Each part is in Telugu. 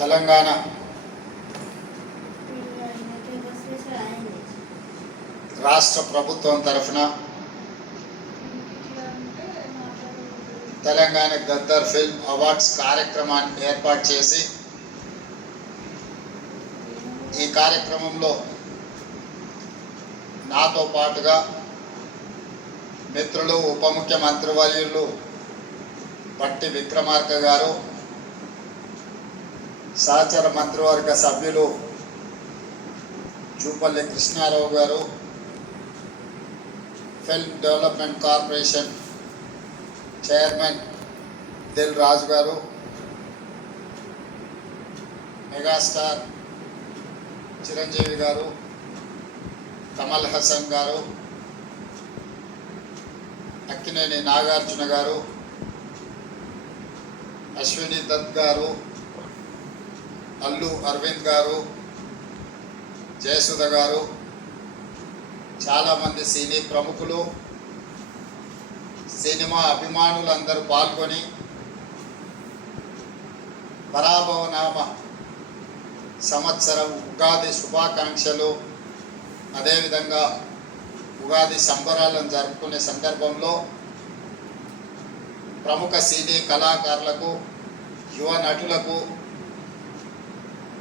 తెలంగాణ రాష్ట్ర ప్రభుత్వం తరఫున తెలంగాణ గద్దర్ ఫిల్మ్ అవార్డ్స్ కార్యక్రమాన్ని ఏర్పాటు చేసి ఈ కార్యక్రమంలో నాతో పాటుగా మిత్రులు ఉప ముఖ్యమంత్రి వర్యులు పట్టి విక్రమార్క గారు, సహచర మంత్రివర్గ సభ్యులు జూపల్లి కృష్ణారావు గారు, film development corporation chairman Dil Raju గారు, మెగాస్టార్ చిరంజీవి గారు, కమల్ హాసన్ గారు, అక్కినేని నాగార్జున గారు, అశ్విని దత్ గారు, అల్లు అరవింద్ గారు, జయసుధ గారు, చాలామంది సినీ ప్రముఖులు, సినిమా అభిమానులందరూ పాల్గొని పరాభవనామ సంవత్సరం ఉగాది శుభాకాంక్షలు, అదేవిధంగా ఉగాది సంబరాలను జరుపుకునే సందర్భంలో ప్రముఖ సినీ కళాకారులకు, యువ నటులకు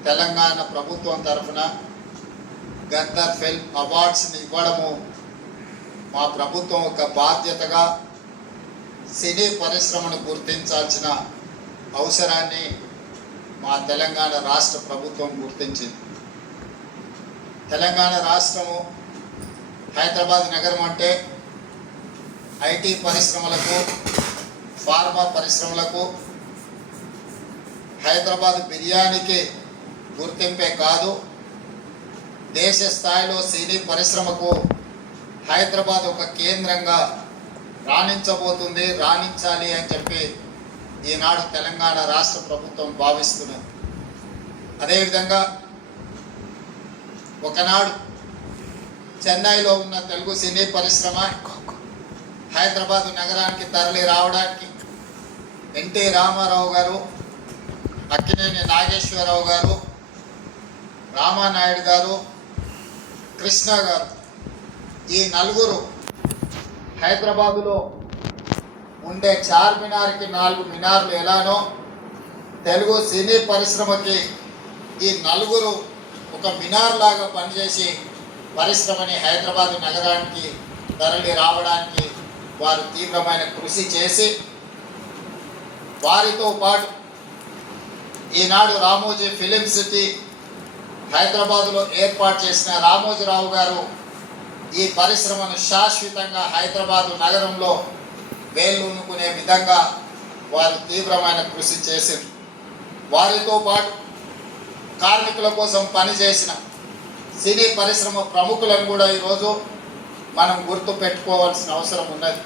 తెలంగాణ ప్రభుత్వం తరఫున గద్దర్ ఫిల్మ్ అవార్డ్స్ని ఇవ్వడము మా ప్రభుత్వం ఒక బాధ్యతగా సినీ పరిశ్రమను గుర్తించాల్సిన అవసరాన్ని మా తెలంగాణ రాష్ట్ర ప్రభుత్వం గుర్తించింది. తెలంగాణ రాష్ట్రము హైదరాబాద్ నగరం అంటే ఐటీ పరిశ్రమలకు, ఫార్మా పరిశ్రమలకు, హైదరాబాద్ బిర్యానీకి గుర్తింపే కాదు, దేశ స్థాయిలో సినీ పరిశ్రమకు హైదరాబాద్ ఒక కేంద్రంగా రాణించబోతుంది, రాణించాలి అని చెప్పి ఈనాడు తెలంగాణ రాష్ట్ర ప్రభుత్వం భావిస్తున్నది. అదేవిధంగా ఒకనాడు చెన్నైలో ఉన్న తెలుగు సినీ పరిశ్రమ హైదరాబాద్ నగరానికి తరలి రావడానికి ఎన్టీ రామారావు గారు, అక్కినేని నాగేశ్వరరావు గారు, రామానాయుడు గారు, కృష్ణ గారు, ఈ నలుగురు హైదరాబాదులో ఉండే చార్మినార్కి 4 మినార్లు ఎలానో తెలుగు సినీ పరిశ్రమకి ఈ నలుగురు ఒక మినార్ లాగా పనిచేసి పరిశ్రమని హైదరాబాద్ నగరానికి తరలి రావడానికి వారు తీవ్రమైన కృషి చేసి, వారితో పాటు ఈనాడు రామోజీ ఫిలిం సిటీ హైదరాబాదులో ఏర్పాటు చేసిన రామోజీరావు గారు ఈ పరిశ్రమను శాశ్వతంగా హైదరాబాదు నగరంలో వేళ్ళూనుకునే విధంగా వారు తీవ్రమైన కృషి చేశారు. వారితో పాటు కార్మికుల కోసం పనిచేసిన సినీ పరిశ్రమ ప్రముఖులను కూడా ఈరోజు మనం గుర్తు పెట్టుకోవాల్సిన అవసరం ఉన్నది.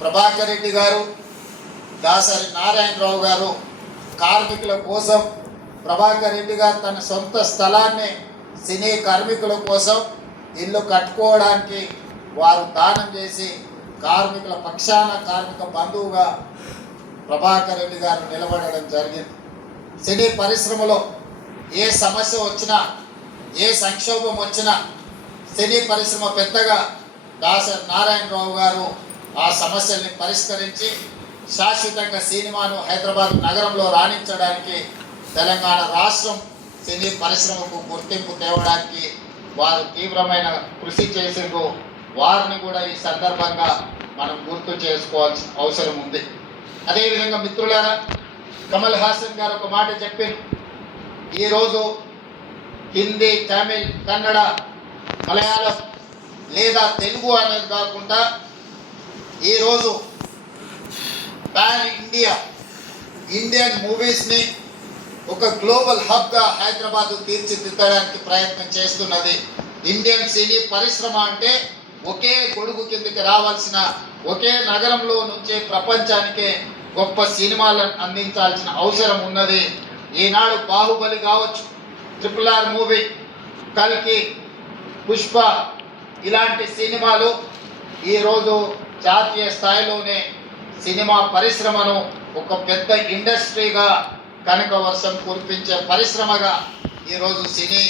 ప్రభాకర్ రెడ్డి గారు, దాసరి నారాయణరావు గారు కార్మికుల కోసం, ప్రభాకర్ రెడ్డి గారు తన సొంత స్థలాన్ని సినీ కార్మికుల కోసం ఇల్లు కట్టుకోవడానికి వారు దానం చేసి కార్మికుల పక్షాన కార్మిక బంధువుగా ప్రభాకర్ రెడ్డి గారు నిలబడడం జరిగింది. సినీ పరిశ్రమలో ఏ సమస్య వచ్చినా, ఏ సంక్షోభం వచ్చినా సినీ పరిశ్రమ పెద్దగా దాసరి నారాయణరావు గారు ఆ సమస్యల్ని పరిష్కరించి శాశ్వతంగా సినిమాను హైదరాబాద్ నగరంలో రాణించడానికి, తెలంగాణ రాష్ట్రం సినీ పరిశ్రమకు గుర్తింపు తేవడానికి వారు తీవ్రమైన కృషి చేసిండ్రు. వారిని కూడా ఈ సందర్భంగా మనం గుర్తు చేసుకోవాల్సిన అవసరం ఉంది. అదేవిధంగా మిత్రులారా, కమల్ హాసన్ గారు ఒక మాట చెప్పారు. ఈరోజు హిందీ, తమిళ్, కన్నడ, మలయాళం లేదా తెలుగు అనేది కాకుండా ఈరోజు పాన్ ఇండియన్ మూవీస్ని ఒక గ్లోబల్ హబ్గా హైదరాబాద్ తీర్చిదిద్దడానికి ప్రయత్నం చేస్తున్నది. ఇండియన్ సినీ పరిశ్రమ అంటే ఒకే గొడుగు కిందకి రావాల్సిన, ఒకే నగరంలో నుంచే ప్రపంచానికే గొప్ప సినిమాలను అందించాల్సిన అవసరం ఉన్నది. ఈనాడు బాహుబలి కావచ్చు, RRR మూవీ, కల్కి, పుష్ప ఇలాంటి సినిమాలు ఈరోజు జాతీయ స్థాయిలోనే సినిమా పరిశ్రమను ఒక పెద్ద ఇండస్ట్రీగా కనుక వర్షం కురిపించే పరిశ్రమగా ఈరోజు సినీ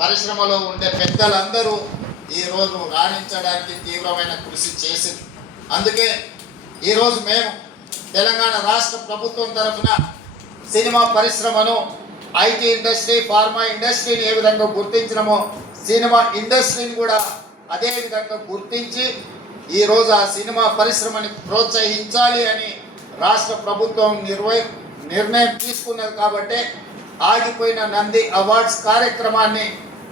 పరిశ్రమలో ఉండే పెద్దలందరూ ఈరోజు రాణించడానికి తీవ్రమైన కృషి చేసింది. అందుకే ఈరోజు మేము తెలంగాణ రాష్ట్ర ప్రభుత్వం తరఫున సినిమా పరిశ్రమను ఐటీ ఇండస్ట్రీ, ఫార్మా ఇండస్ట్రీని ఏ విధంగా గుర్తించినమో సినిమా ఇండస్ట్రీని కూడా అదే విధంగా గుర్తించి ఈరోజు ఆ సినిమా పరిశ్రమని ప్రోత్సహించాలి అని రాష్ట్ర ప్రభుత్వం నిర్ణయం తీసుకున్నది. కాబట్టి ఆగిపోయిన నంది అవార్డ్స్ కార్యక్రమాన్ని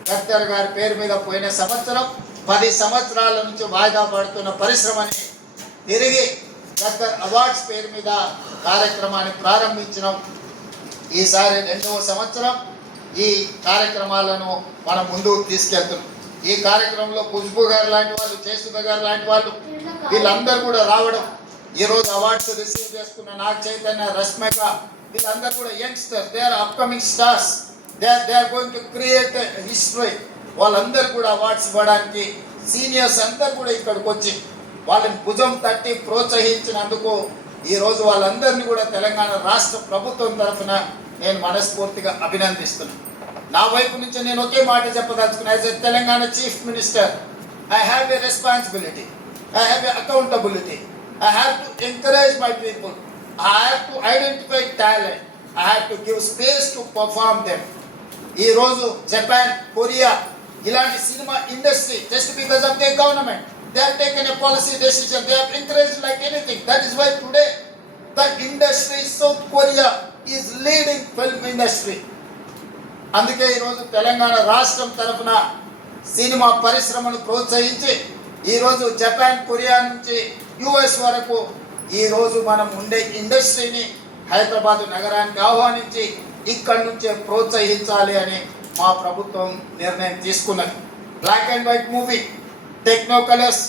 గద్దర్ గారి పేరు మీద పోయిన సంవత్సరం 10 సంవత్సరాల నుంచి వాయిదా పడుతున్న పరిశ్రమని తిరిగి గద్దర్ అవార్డ్స్ పేరు మీద కార్యక్రమాన్ని ప్రారంభించినాం. ఈసారి 2వ సంవత్సరం ఈ కార్యక్రమాలను మనం ముందుకు తీసుకెళ్తున్నాం. ఈ కార్యక్రమంలో ఖుష్బూ గారు లాంటి వాళ్ళు, జయసుధ గారు లాంటి వాళ్ళు వీళ్ళందరూ కూడా రావడం, ఈరోజు అవార్డ్స్ రిసీవ్ చేసుకున్న నాగ చైతన్య, రష్మిక వీళ్ళందరూ కూడా youngsters, they are upcoming stars, they are going to create history. వాళ్ళందరూ కూడా అవార్డ్స్ ఇవ్వడానికి సీనియర్స్ అందరూ కూడా ఇక్కడికి వచ్చి వాళ్ళని భుజం తట్టి ప్రోత్సహించినందుకు ఈరోజు వాళ్ళందరినీ కూడా తెలంగాణ రాష్ట్ర ప్రభుత్వం తరఫున నేను మనస్ఫూర్తిగా అభినందిస్తున్నాను. నా వైపు నుంచి నేను ఒకే మాట చెప్పదలుచుకున్నా. As a Telangana chief minister, I have a responsibility, I have a accountability. I have to encourage my people. I have to identify talent. I have to give space to perform them. ఈ రోజు జపాన్, కొరియా ఇలాంటి cinema industry just because of their government, they have taken a policy decision. They have encouraged like anything. That is why today the industry, South Korea is leading film industry. అందుకే ఈరోజు తెలంగాణ రాష్ట్రం తరఫున సినిమా పరిశ్రమను ప్రోత్సహించి ఈరోజు జపాన్, కొరియా నుంచి యుఎస్ వరకు ఈరోజు మనం ఉండే ఇండస్ట్రీని హైదరాబాద్ నగరానికి ఆహ్వానించి ఇక్కడి నుంచే ప్రోత్సహించాలి అని మా ప్రభుత్వం నిర్ణయం తీసుకున్నది. Black and white movie, techno colours,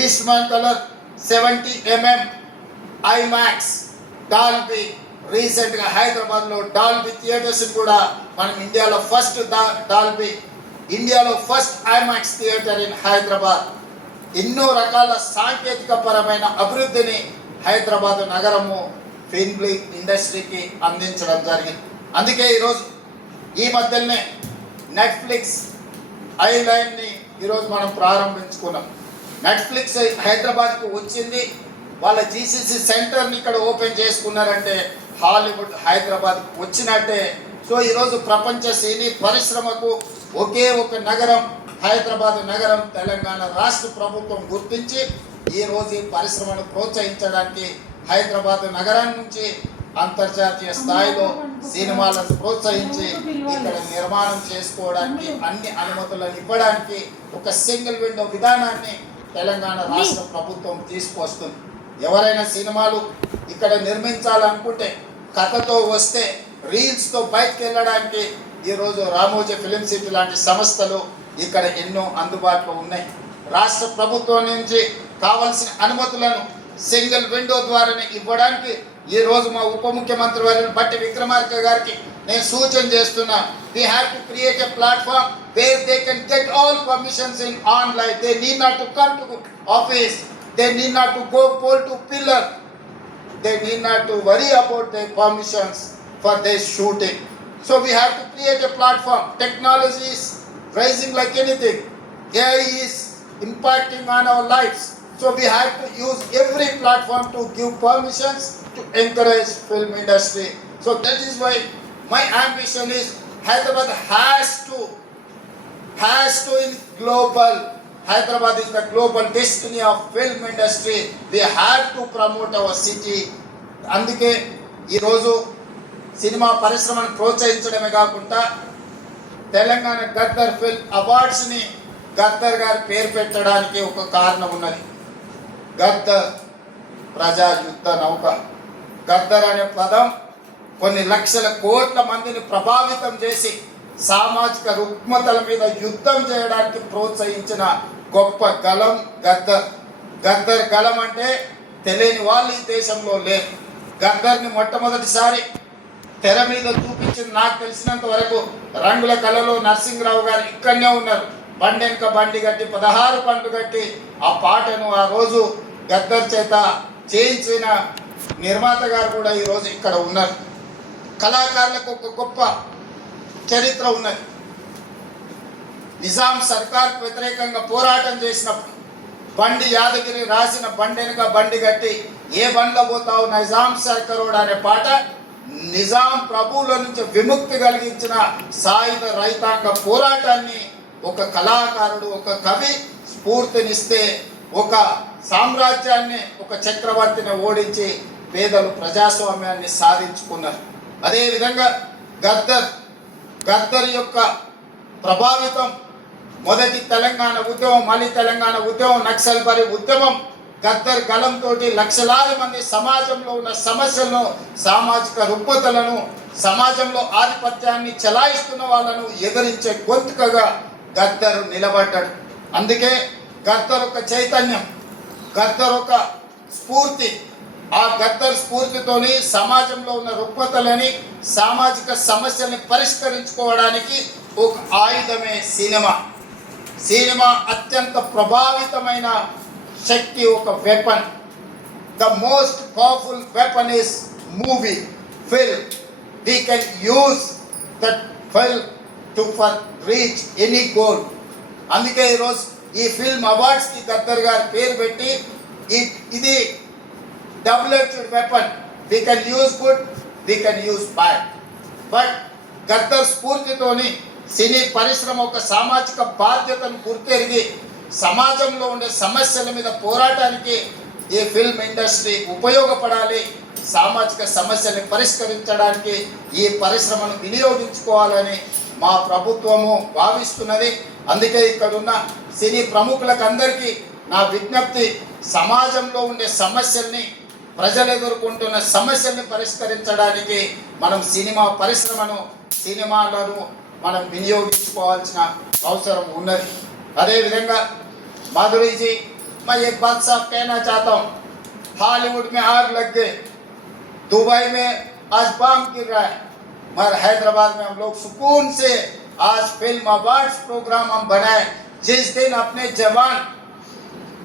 Eastman colour, 70mm, IMAX, Dolby. రీసెంట్గా హైదరాబాద్లో డాల్బీ థియేటర్స్ కూడా మనం ఇండియాలో ఫస్ట్ డాల్బీ, ఇండియాలో first IMAX theatre in Hyderabad. ఎన్నో రకాల సాంకేతిక పరమైన అభివృద్ధిని హైదరాబాద్ నగరము ఫిల్మ్ ఇండస్ట్రీకి అందించడం జరిగింది. అందుకే ఈరోజు ఈ మధ్యనే నెట్ఫ్లిక్స్ ఐలైన్ని ఈరోజు మనం ప్రారంభించుకున్నాం. నెట్ఫ్లిక్స్ హైదరాబాద్కు వచ్చింది, వాళ్ళ జీసీసీ సెంటర్ని ఇక్కడ ఓపెన్ చేసుకున్నారంటే హాలీవుడ్ హైదరాబాద్కు వచ్చినట్టే. సో ఈరోజు ప్రపంచ సినీ పరిశ్రమకు ఒకే ఒక నగరం హైదరాబాద్ నగరం తెలంగాణ రాష్ట్ర ప్రభుత్వం గుర్తించి ఈరోజు ఈ పరిశ్రమను ప్రోత్సహించడానికి హైదరాబాద్ నగరాన్ని నుంచి అంతర్జాతీయ స్థాయిలో సినిమాలను ప్రోత్సహించి ఇక్కడ నిర్మాణం చేసుకోవడానికి అన్ని అనుమతులను ఇవ్వడానికి ఒక సింగిల్ విండో విధానాన్ని తెలంగాణ రాష్ట్ర ప్రభుత్వం తీసుకొస్తుంది. ఎవరైనా సినిమాలు ఇక్కడ నిర్మించాలనుకుంటే కథతో వస్తే రీల్స్తో బయటకు వెళ్ళడానికి ఈరోజు రామోజీ ఫిలిం సిటీ లాంటి సంస్థలు ఇక్కడ ఎన్నో అందుబాటులో ఉన్నాయి. రాష్ట్ర ప్రభుత్వం నుంచి కావలసిన అనుమతులను సింగిల్ విండో ద్వారానే ఇవ్వడానికి ఈరోజు మా ఉప ముఖ్యమంత్రి వర్యులు బట్టి విక్రమార్క గారికి నేను సూచన చేస్తున్నా. We have to create a platform where they can get all permissions in online. They need not to come to office. They need not to go pole to pillar. They need not to worry about their permissions for their shooting. So we have to create a platform. Technology is rising like anything. AI is impacting on our lives. So we have to use every platform to give permissions to encourage film industry. So that is why my ambition is Hyderabad has to in global. Hyderabad is the global destiny of film industry. We have to promote our city. అందుకే ఈరోజు సినిమా పరిశ్రమను ప్రోత్సహించడమే కాకుండా తెలంగాణ గద్దర్ ఫిల్మ్ అవార్డ్స్ని గద్దర్ గారి పేరు పెట్టడానికి ఒక కారణం ఉన్నది. గద్దర్ ప్రజా యుద్ధ నౌక. గద్దర్ అనే పదం కొన్ని లక్షల కోట్ల మందిని ప్రభావితం చేసి సామాజిక రుగ్మతల మీద యుద్ధం చేయడానికి ప్రోత్సహించిన గొప్ప గలం గద్దర్. గద్దర్ గలం అంటే తెలియని వాళ్ళు ఈ దేశంలో లేరు. గద్దర్ని మొట్టమొదటిసారి తెర మీద చూపించింది నాకు తెలిసినంత వరకు రంగుల కళలో నరసింహరావు గారు ఇక్కడనే ఉన్నారు. బండి వెనుక బండి కట్టి 16 పండ్లు కట్టి ఆ పాటను ఆ రోజు గద్దర్ చేత చేయించిన నిర్మాత గారు కూడా ఈరోజు ఇక్కడ ఉన్నారు. కళాకారులకు ఒక గొప్ప చరిత్ర ఉన్నది. నిజాం సర్కార్కు వ్యతిరేకంగా పోరాటం చేసినప్పుడు బండి యాదగిరి రాసిన బండి వెనుక బండి కట్టి ఏ బండ్లో పోతావు నిజాం సర్కారోడు అనే పాట నిజాం ప్రభువుల నుంచి విముక్తి కలిగించిన సాయుధ రైతాంగ పోరాటాన్ని ఒక కళాకారుడు, ఒక కవి స్ఫూర్తినిస్తే ఒక సామ్రాజ్యాన్ని, ఒక చక్రవర్తిని ఓడించి పేదలు ప్రజాస్వామ్యాన్ని సాధించుకున్నారు. అదేవిధంగా గద్దర్ యొక్క ప్రభావితం మొదటి తెలంగాణ ఉద్యమం, మళ్ళీ తెలంగాణ ఉద్యమం, నక్సల్బరీ ఉద్యమం, గద్దర్ గలంతో లక్షలాది మంది సమాజంలో ఉన్న సమస్యలను, సామాజిక రుగ్మతలను, సమాజంలో ఆధిపత్యాన్ని చెలాయిస్తున్న వాళ్ళను ఎదిరించే గొంతుకగా గద్దర్ నిలబడ్డాడు. అందుకే గద్దర్ ఒక చైతన్యం, గద్దర్ ఒక స్ఫూర్తి. ఆ గద్దర్ స్ఫూర్తితోని సమాజంలో ఉన్న రుగ్మతలని, సామాజిక సమస్యల్ని పరిష్కరించుకోవడానికి ఒక ఆయుధమే సినిమా. సినిమా అత్యంత ప్రభావితమైన శక్తి, ఒక weapon. The most powerful weapon is movie, film. We can use that film to for reach any goal. అందుకే ఈరోజు ఈ ఫిల్మ్ అవార్డ్స్కి గద్దర్ గారి పేరు పెట్టి ఇది double-edged weapon. We can use good, we can use bad. But Gaddar స్ఫూర్తితోని సినీ పరిశ్రమ ఒక సామాజిక బాధ్యతను గుర్తెరిగి సమాజంలో ఉండే సమస్యల మీద పోరాటానికి ఈ ఫిల్మ్ ఇండస్ట్రీ ఉపయోగపడాలి. సామాజిక సమస్యల్ని పరిష్కరించడానికి ఈ పరిశ్రమను వినియోగించుకోవాలని మా ప్రభుత్వము భావిస్తున్నది. అందుకే ఇక్కడున్న సినీ ప్రముఖులకు అందరికీ నా విజ్ఞప్తి, సమాజంలో ఉండే సమస్యల్ని, ప్రజలు ఎదుర్కొంటున్న సమస్యల్ని పరిష్కరించడానికి మనం సినిమా పరిశ్రమను, సినిమాలను మనం వినియోగించుకోవాల్సిన అవసరం ఉన్నది. అదేవిధంగా माधुरी जी, मैं एक बात साफ कहना चाहता हूँ, हॉलीवुड में आग लग गए, दुबई में आज बम गिर रहा है, मगर हैदराबाद में हम लोग सुकून से आज फिल्म अवार्ड्स प्रोग्राम हम बनाए. जिस दिन अपने जवान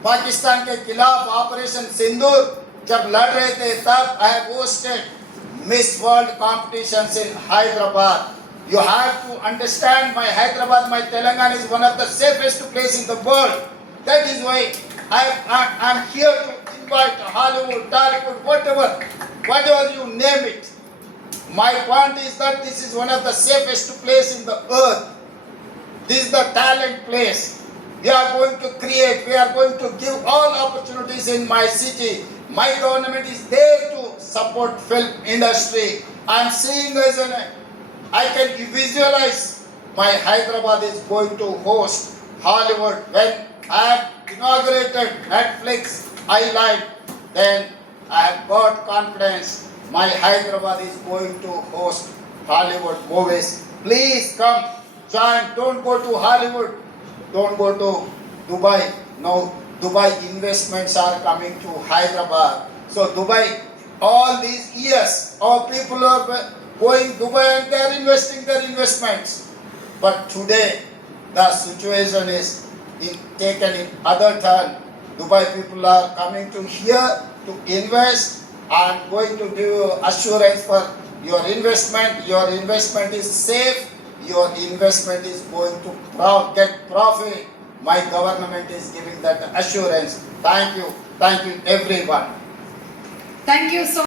पाकिस्तान के खिलाफ ऑपरेशन सिंदूर जब लड़ रहे थे, तब आई hosted miss world competitions in Hyderabad. You have to understand, my Hyderabad, my Telangana is one of the safest place in the world. That is why I'm here to invite Hollywood, Tollywood, whatever you name it. My point is that this is one of the safest place in the earth. This is the talent place. We are going to create, we are going to give all opportunities in my city. My government is there to support film industry. I'm seeing as I can visualize my Hyderabad is going to host Hollywood. When I have inaugurated Netflix Island, then I have got confidence my Hyderabad is going to host Hollywood movies. Please come, join. Don't go to Hollywood. Don't go to Dubai. No, Dubai investments are coming to Hyderabad. So Dubai, all these years, our people are going Dubai and they are investing their investments. But today, the situation is taken in other turn. Dubai people are coming to here to invest and going to give assurance for your investment. Your investment is safe. Your investment is going to get profit. My government is giving that assurance. Thank you everyone. Thank you so